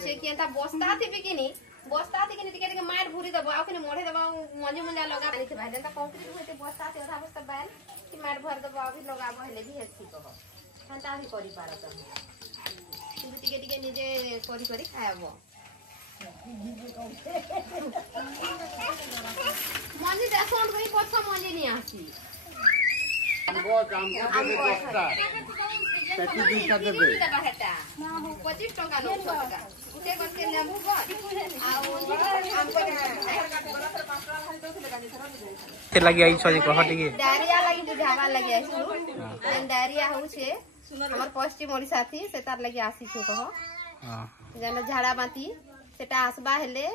अच्छे कि एंता बस्ता थी बिकिनी बस्ता थी कि टिके मार भूरी दबो आ कि मोढ़े दबो मंजी मुंजा लगा नहीं थे जेंता कंक्रीट होते बस्ता थे ओधा बस्ता बैल कि मार भर दबो आ भी लगाबो हेले भी हेसी कहो एंता भी करि पारत तू टिके निजे करि खायबो मंजी देखोन भाई पछा मंजी नहीं आसी हमको देबे बस्ता पेटी दिशा देबे 25 टका नो टका उठे करके लेबू के लगी आई छजे कह टिके डायरिया लगी बुझावा लगी आसी डायरिया होछे हमर पश्चिम ओडिसा थी से तार लगी आसी छु कह हां जने झाड़ा बाती सेटा आसबा हेले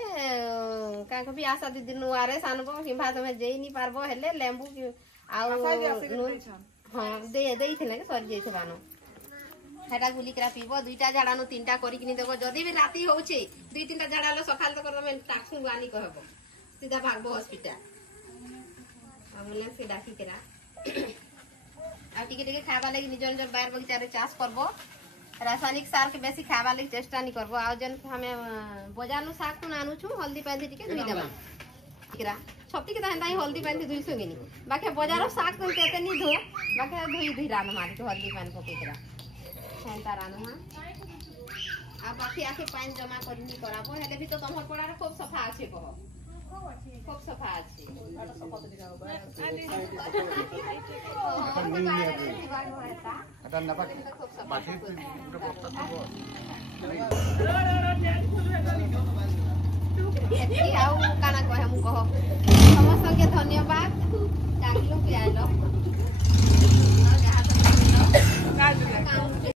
का कभी आशा दीदी नुआरे सानबो किंबा तमे जेई नी पारबो हेले लेंबू आउ हां दे थिले सर जेई थबानो हेटा गुली करा पीबो दुईटा झाड़ा नु तीनटा करी किनी देबो जदी भी राती होउछे दुई तीनटा झाड़ा लो सकाल तो करबो मैं टाक्सु गानी कहबो सीधा भागबो हॉस्पिटल हमले से डाकी करा आ टिके खाबा लागि निज निज बाहर बगीचा रे चाष करबो रासायनिक सार के बेसी खाबा लागि चेष्टा नहीं करबो आ जन हमें बजारनु साग तो नानु छु हल्दी पांती टिके धुई देबा टिकरा छपटी के दाई हल्दी पांती धुई सोगिनी बाकी बजारो साग तो तेते नहीं धो बाकी धुई रान मारी तो हल्दी पानी पके करा सेंता रान हां आ बाकी आके पानी जमा करनी कराबो हेले भी तो तमहर पड़ा रे खूब सफा আছে कहो खूब सफा আছে आटा सफा तो दिखाओ आता ना बाकी बस्ता देबो एती आउ काना कहे मु कहो समस्त के धन्यवाद टांगिलो के आइलो